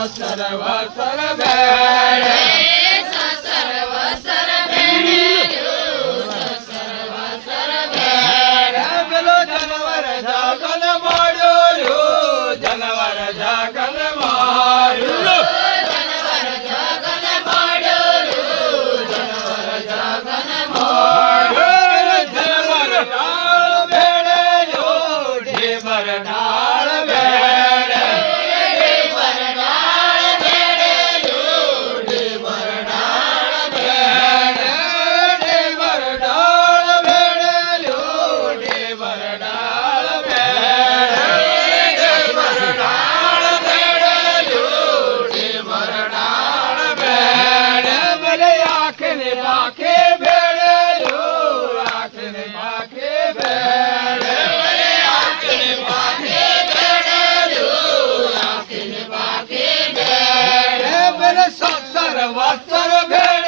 ससर वसर भेड़े ससर वसर भेड़ेलो ससर वसर भेड़े बोलो जनवर जागल मारो जनवर जागल मारो जनवर जागल मारो जनवर जागल मारो जनवर डाल भेड़े लो ढेबर डाल भेड़े ढेबर डाल भेड़ेलो ढेबर डाल भेड़े ढेबर डाल भेड़े लो ढेबर डाल भेड़े ढेबर डाल भेड़े लो ढेबर डाल भेड़े बोले आँख ने पाखे भेड़े लो आँख ने पाखे भेड़े बोले आँख ने पाखे भेड़े लो आँख ने पाखे भेड़े बोले ससर वसर भेड़े